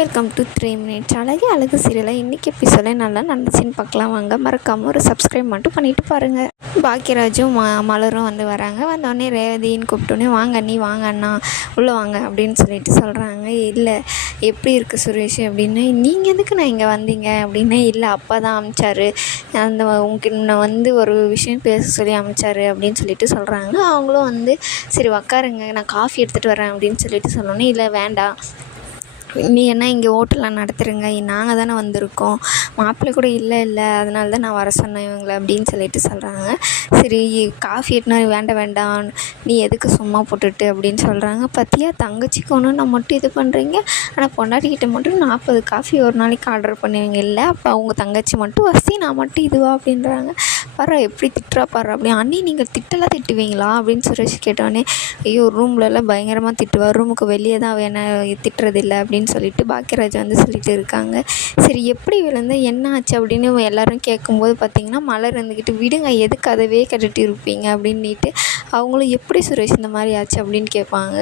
Welcome to 3 minutes அழகே அழகு சீரியலை இன்றைக்கி எபிசோட நல்லா நடந்துச்சுன்னு பார்க்கலாம். வாங்க, மறக்காமல் ஒரு சப்ஸ்கிரைப் மட்டும் பண்ணிவிட்டு பாருங்கள். பாக்கியராஜும் மலரும் வராங்க. வந்தோடனே ரேவதின்னு கூப்பிட்டோன்னே வாங்க நீ வாங்க அண்ணா உள்ளே வாங்க அப்படின்னு சொல்லிட்டு சொல்கிறாங்க. இல்லை எப்படி இருக்குது சுரேஷ் அப்படின்னு. நீங்கள் எதுக்கு நான் இங்கே வந்தீங்க அப்படின்னா, இல்லை அப்பா தான் அமிச்சார், அந்த உங்ககிட்ட ஒரு விஷயம் பேச சொல்லி அமிச்சார் அப்படின்னு சொல்லிட்டு சொல்கிறாங்க. அவங்களும் சரி உக்காருங்க, நான் காஃபி எடுத்துகிட்டு வரேன் அப்படின்னு சொல்லிட்டு சொன்னோன்னே, இல்லை வேண்டாம் நீ என்ன இங்கே ஹோட்டலில் நடத்துகிறங்க, நாங்கள் தானே வந்திருக்கோம், மாப்பிள்ளை கூட இல்லை அதனால தான் நான் வர சொன்னேன் இவங்களை அப்படின்னு சொல்லிட்டு சொல்கிறாங்க. சரி காஃபி எட்டுனா வேண்டாம் நீ எதுக்கு சும்மா போட்டுட்டு அப்படின்னு சொல்கிறாங்க. பார்த்தியா தங்கச்சிக்கு ஒன்று நான் மட்டும் இது பண்ணுறீங்க, ஆனால் பொண்டாட்டிக்கிட்ட மட்டும் 40 காஃபி ஒரு நாளைக்கு ஆர்டர் பண்ணுவீங்க. இல்லை அப்போ அவங்க தங்கச்சி மட்டும் வசி, நான் மட்டும் இதுவா அப்படின்றாங்க. பாரு எப்படி திட்டுறா பாரு அப்படி. அண்ணி நீங்கள் திட்டலாம் திட்டுவீங்களா அப்படின்னு சுரேஷ் கேட்டோடனே, ஐயோ ரூம்லலாம் பயங்கரமாக திட்டுவார், ரூமுக்கு வெளியே தான் வேணாம் திட்டுறதில்லை அப்படின்னு சொல்லிட்டு பாக்கியராஜ் சொல்லிட்டு இருக்காங்க. சரி எப்படி விழுந்து என்ன ஆச்சு அப்படின்னு எல்லோரும் கேட்கும்போது பார்த்திங்கன்னா, மலர் இருந்துக்கிட்டு விடுங்க எதுக்கு அதவே கேட்டுட்டு இருப்பீங்க அப்படின்ட்டு அவங்களும் எப்படி சுரேஷ் இந்த மாதிரி ஆச்சு அப்படின்னு கேட்பாங்க.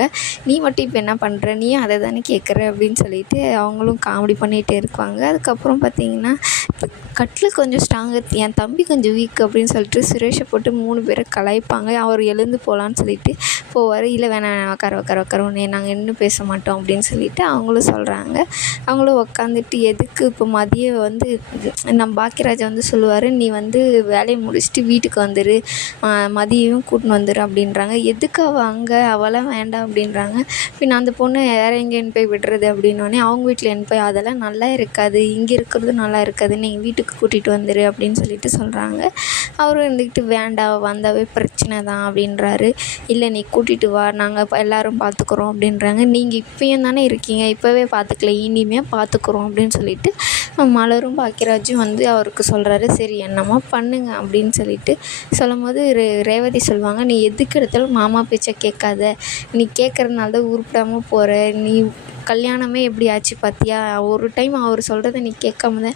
நீ மட்டும் இப்போ என்ன பண்ணுற, நீ அதை தானே கேட்குற அப்படின்னு சொல்லிட்டு அவங்களும் காமெடி பண்ணிகிட்டே இருப்பாங்க. அதுக்கப்புறம் பார்த்திங்கன்னா, இப்போ கட்டில் கொஞ்சம் ஸ்ட்ராங்கு, என் தம்பி கொஞ்சம் வீக் அப்படின்னு சொல்லிட்டு சுரேஷை போட்டு 3 பேரை கலாய்ப்பாங்க. அவர் எழுந்து போகலான்னு சொல்லிட்டு போவார். இல்லை வேணாம் உட்கார உடனே நாங்கள் இன்னும் பேச மாட்டோம் அப்படின்னு சொல்லிட்டு அவங்களும் சொல்கிறாங்க. அவங்களும் உட்காந்துட்டு எதுக்கு இப்போ மதியம் நம்ம பாக்கியராஜா சொல்லுவார், நீ வேலையை முடிச்சுட்டு வீட்டுக்கு வந்துடு, மதியம் கூட்டின்னு வந்துடு அப்படின்றாங்க. எதுக்கு அவளாம் வேண்டாம் அப்படின்றாங்க. பின்ன அந்த பொண்ணு வேறு எங்கேன்னு போய் விடுறது அப்படின்னோடனே, அவங்க வீட்டில் என்ன போய் அதெல்லாம் நல்லா இருக்காது, இங்கே இருக்கிறது நல்லா இருக்காது, நீங்கள் வீட்டுக்கு கூட்டிகிட்டு வந்துடு அப்படின்னு சொல்லிட்டு சொல்கிறாங்க. அவரும் இருந்துக்கிட்டு வேண்டாம் வந்தாவே பிரச்சனை தான் அப்படின்றாரு. இல்லை நீ கூட்டிகிட்டு வா, நாங்கள் எல்லோரும் பார்த்துக்குறோம் அப்படின்றாங்க. நீங்கள் இப்போயும் தானே இருக்கீங்க, இப்போவே பார்த்துக்கல இனிமேல் பார்த்துக்குறோம் அப்படின்னு சொல்லிட்டு மலரும் பாக்கியராஜும் அவருக்கு சொல்கிறாரு. சரி என்னம்மா பண்ணுங்க அப்படின்னு சொல்லிட்டு சொல்லும்போது ரேவதி சொல்லுவாங்க, நீ எதுக்கு எடுத்தாலும் மாமா பேச்சை கேட்காத, நீ கேட்குறதுனால தான் உருப்பிடாமல் போகிற, நீ கல்யாணமே எப்படி ஆச்சு பார்த்தியா, ஒரு டைம் அவர் சொல்கிறத நீ கேட்காம தான்,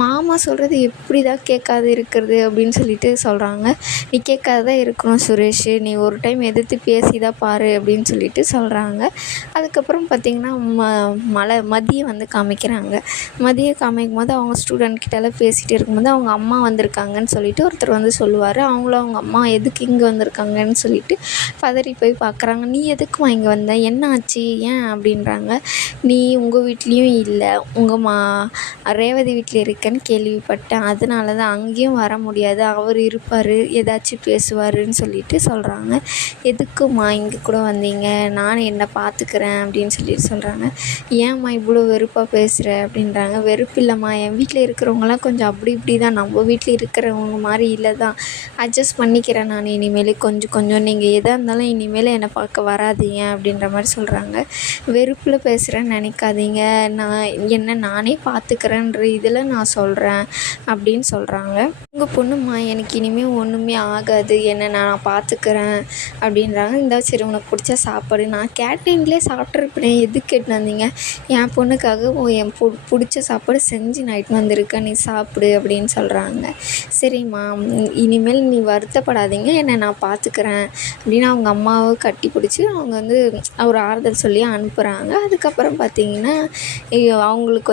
மாமா சொல்கிறது எப்படி தான் கேட்காது இருக்கிறது அப்படின்னு சொல்லிட்டு சொல்கிறாங்க. நீ கேட்காதான் இருக்கணும் சுரேஷ், நீ ஒரு டைம் எதிர்த்து பேசி தான் பாரு அப்படின்னு சொல்லிட்டு சொல்கிறாங்க. அதுக்கப்புறம் பார்த்திங்கன்னா மதியம் காமிக்கிறாங்க. மதியம் காமிக்கும் போது அவங்க ஸ்டூடெண்ட் கிட்டலாம் பேசிகிட்டு இருக்கும்போது அவங்க அம்மா வந்திருக்காங்கன்னு சொல்லிட்டு ஒருத்தர் சொல்லுவார். அவங்களும் அவங்க அம்மா எதுக்கு இங்கே வந்திருக்காங்கன்னு சொல்லிட்டு பதறி போய் பார்க்குறாங்க. நீ எதுக்குமா இங்கே வந்த, என்ன ஆச்சு ஏன் அப்படின்றாங்க. நீ உங்கள் வீட்லேயும் இல்லை, உங்கள் ரேவதி வீட்டில் இருக்கேன்னு கேள்விப்பட்டேன், அதனால தான் அங்கேயும் வர முடியாது, அவர் இருப்பார் ஏதாச்சும் பேசுவாருன்னு சொல்லிட்டு சொல்கிறாங்க. எதுக்குமா இங்கே கூட வந்தீங்க, நானும் என்ன பார்த்துக்கிறேன் அப்படின்னு சொல்லிட்டு சொல்கிறாங்க. ஏம்மா இவ்வளோ வெறுப்பாக பேசுகிற அப்படின்றாங்க. வெறுப்பு இல்லைம்மா, என் வீட்டில் இருக்கிறவங்களாம் கொஞ்சம் அப்படி இப்படி தான், நம்ம வீட்டில் இருக்கிறவங்க மாதிரி இல்லை தான், அட்ஜஸ்ட் பண்ணிக்கிறேன் நான் இனிமேல் கொஞ்சம் நீங்கள் எதாக இருந்தாலும் இனிமேல் என்னை பார்க்க வராதீங்க அப்படின்ற மாதிரி சொல்கிறாங்க. வெறுப்பில் பேசுகிறேன்னு நினைக்காதீங்க, நானே பார்த்துக்கிறேன்ற இதில் நான் சொல்கிறேன் அப்படின்னு சொல்கிறாங்க. உங்கள் பொண்ணுமா எனக்கு இனிமேல் ஒன்றுமே ஆகாது, நான் பார்த்துக்கிறேன் அப்படின்றாங்க. இந்த சரி உனக்கு பிடிச்ச சாப்பாடு, நான் கேட்டரிங்லேயே சாப்பிட்ருப்பேன், எதுக்கு கேட்டுன்னு வந்தீங்க, என் பொண்ணுக்காக என் பிடிச்ச சாப்பாடு செஞ்சு நைட்டு வந்திருக்கேன், நீ சாப்பிடு அப்படின்னு சொல்கிறாங்க. சரிம்மா இனிமேல் நீ வருத்தப்படாதீங்க, நான் பார்த்துக்கிறேன் அப்படின்னு அவங்க அம்மாவை கட்டி பிடிச்சி அவங்க ஒரு ஆறுதல் சொல்லி அனுப்புகிறாங்க. அதுக்கப்புறம் பார்த்திங்கன்னா அவங்களுக்கு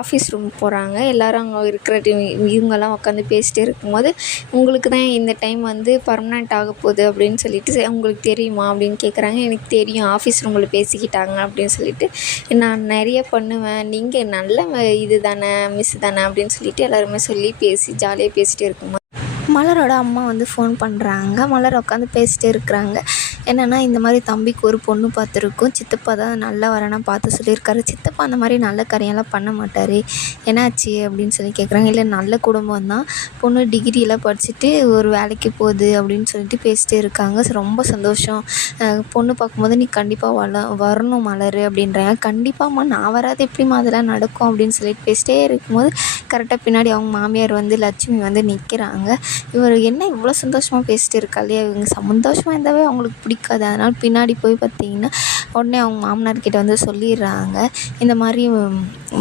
ஆஃபீஸ் ரூம் போகிறாங்க. எல்லோரும் அங்கே இருக்கிற இவங்கெல்லாம் உட்காந்து பேசிகிட்டே இருக்கும்போது, உங்களுக்கு தான் இந்த டைம் பர்மனெண்ட் ஆக போகுது அப்படின்னு சொல்லிட்டு உங்களுக்கு தெரியுமா அப்படின்னு கேட்குறாங்க. எனக்கு தெரியும், ஆஃபீஸ் ரூமில் பேசிக்கிட்டாங்க அப்படின்னு சொல்லிட்டு, நான் நிறைய பண்ணுவேன், நீங்கள் நல்ல இது தானே மிஸ் தானே அப்படின்னு சொல்லிட்டு எல்லாருமே சொல்லி பேசி ஜாலியாக பேசிகிட்டே இருக்கும்போது மலரோட அம்மா ஃபோன் பண்ணுறாங்க. மலர் உட்காந்து பேசிகிட்டே இருக்கிறாங்க. என்னென்னா இந்த மாதிரி தம்பிக்கு ஒரு பொண்ணு பார்த்துருக்கோம், சித்தப்பா தான் நல்ல வரனா பார்த்து சொல்லியிருக்காரு, சித்தப்பா அந்த மாதிரி நல்ல காரியெல்லாம் பண்ண மாட்டார், என்னாச்சு அப்படின்னு சொல்லி கேட்குறாங்க. இல்லை நல்ல குடும்பம் தான், பொண்ணு டிகிரியெல்லாம் படிச்சுட்டு ஒரு வேலைக்கு போகுது அப்படின்னு சொல்லிட்டு பேசிகிட்டே இருக்காங்க. ரொம்ப சந்தோஷம், பொண்ணு பார்க்கும்போது நீ கண்டிப்பாக வரணும் மலர் அப்படின்றாங்க. கண்டிப்பாம்மா நான் வராது எப்படிம்மா அதெல்லாம் நடக்கும் அப்படின்னு சொல்லிட்டு பேசிட்டே இருக்கும்போது கரெக்டாக பின்னாடி அவங்க மாமியார் லட்சுமி நிற்கிறாங்க. இவர் என்ன இவ்வளோ சந்தோஷமாக பேசிகிட்டு இருக்கா இல்லையா, இவங்க சந்தோஷமாக இருந்தாவே அவங்களுக்கு பிடிக்காது. அதனால் பின்னாடி போய் பார்த்திங்கன்னா உடனே அவங்க மாமனார்கிட்ட வந்து சொல்லிடுறாங்க. இந்த மாதிரி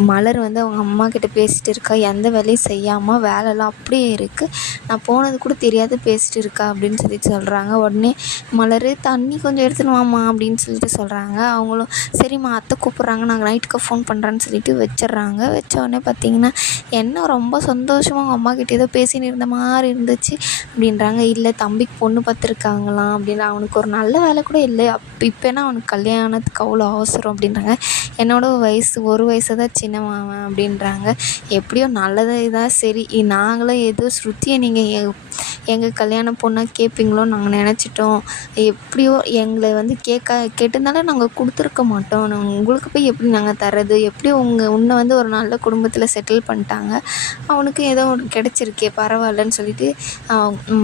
மலர் வந்து அவங்க அம்மாக்கிட்ட பேசிகிட்டு இருக்கா, எந்த வேலையும் செய்யாமல் வேலைலாம் அப்படியே இருக்குது, நான் போனது கூட தெரியாது பேசிகிட்டு இருக்கா அப்படின்னு சொல்லிட்டு சொல்கிறாங்க. உடனே மலர் தண்ணி கொஞ்சம் எடுத்துன்னு வாம்மா அப்படின்னு சொல்லிட்டு சொல்கிறாங்க. அவங்களும் சரிம்மா அத்தை கூப்பிட்றாங்க, நாங்கள் நைட்டுக்கு ஃபோன் பண்ணுறேன்னு சொல்லிட்டு வச்சிடுறாங்க. வச்ச உடனே பார்த்திங்கன்னா என்ன ரொம்ப சந்தோஷமாக அவங்க அம்மாக்கிட்ட ஏதோ பேசின்னு இருந்த மாதிரி இருந்துச்சு அப்படின்றாங்க. இல்லை தம்பிக்கு பொண்ணு பார்த்துருக்காங்களாம் அப்படின்னு, அவனுக்கு ஒரு நல்ல வேலை கூட இல்லை, இப்போ என்ன அவனுக்கு கல்யாணத்துக்கு அவ்வளோ அவசரம் அப்படின்றாங்க. என்னோட வயசு ஒரு வயசு தான் சின்னவன் அப்படின்றாங்க. எப்படியோ நல்லதாக இதாக சரி, நாங்களும் ஏதோ ஸ்ருதியை நீங்கள் எங்கள் கல்யாண பொண்ணாக கேட்பீங்களோன்னு நாங்கள் நினச்சிட்டோம். எப்படியோ எங்களை வந்து கேட்டிருந்தாலும் நாங்கள் கொடுத்துருக்க மாட்டோம். உங்களுக்கு போய் எப்படி நாங்கள் தர்றது, எப்படியோ உன்னை வந்து ஒரு நல்ல குடும்பத்தில் செட்டில் பண்ணிட்டாங்க, அவனுக்கு ஏதோ ஒன்று கிடச்சிருக்கே பரவாயில்லன்னு சொல்லிட்டு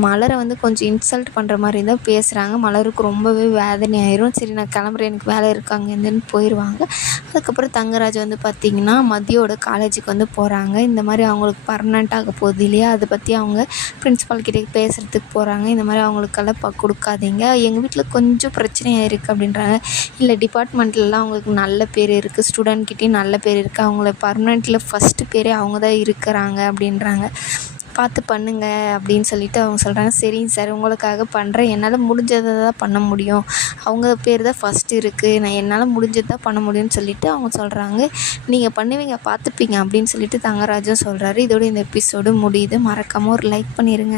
மலரை வந்து கொஞ்சம் இன்சல்ட் பண்ணுற மாதிரி தான் பேசுகிறாங்க. மலருக்கு ரொம்பவே வேதனை ஆயிரும். சரி நான் கிளம்புறேன், எனக்கு வேலை இருக்காங்க இருந்துன்னு போயிடுவாங்க. அதுக்கப்புறம் தங்கராஜ் வந்து பார்த்திங்கன்னா மதியோட காலேஜுக்கு வந்து போகிறாங்க. இந்த மாதிரி அவங்களுக்கு பர்மனெண்ட் ஆக போகுது இல்லையா, அதை பற்றி அவங்க பிரின்ஸிபால் கிட்டே பேசுகிறதுக்கு போகிறாங்க. இந்த மாதிரி அவங்களுக்கெல்லாம் கொடுக்காதீங்க, எங்கள் வீட்டில் கொஞ்சம் பிரச்சனையாக இருக்குது அப்படின்றாங்க. இல்லை டிபார்ட்மெண்ட்லலாம் அவங்களுக்கு நல்ல பேர் இருக்குது, ஸ்டூடெண்ட்கிட்டையும் நல்ல பேர் இருக்குது, அவங்கள பர்மனெண்ட்டில் ஃபஸ்ட்டு பேரே அவங்க தான் இருக்கிறாங்க அப்படின்றாங்க. பார்த்து பண்ணுங்க அப்படின்னு சொல்லிட்டு அவங்க சொல்கிறாங்க. சரிங்க சார் உங்களுக்காக பண்ணுறேன், என்னால் முடிஞ்சதை தான் பண்ண முடியும், அவங்க பேர் தான் ஃபஸ்ட்டு இருக்குது, நான் என்னால் முடிஞ்சது தான் பண்ண முடியும்னு சொல்லிவிட்டு அவங்க சொல்கிறாங்க. நீங்கள் பண்ணுவீங்க பார்த்துப்பீங்க அப்படின்னு சொல்லிட்டு தங்கராஜும் சொல்கிறாரு. இதோட இந்த எபிசோடு முடியுது. மறக்காமல் ஒரு லைக் பண்ணிடுங்க.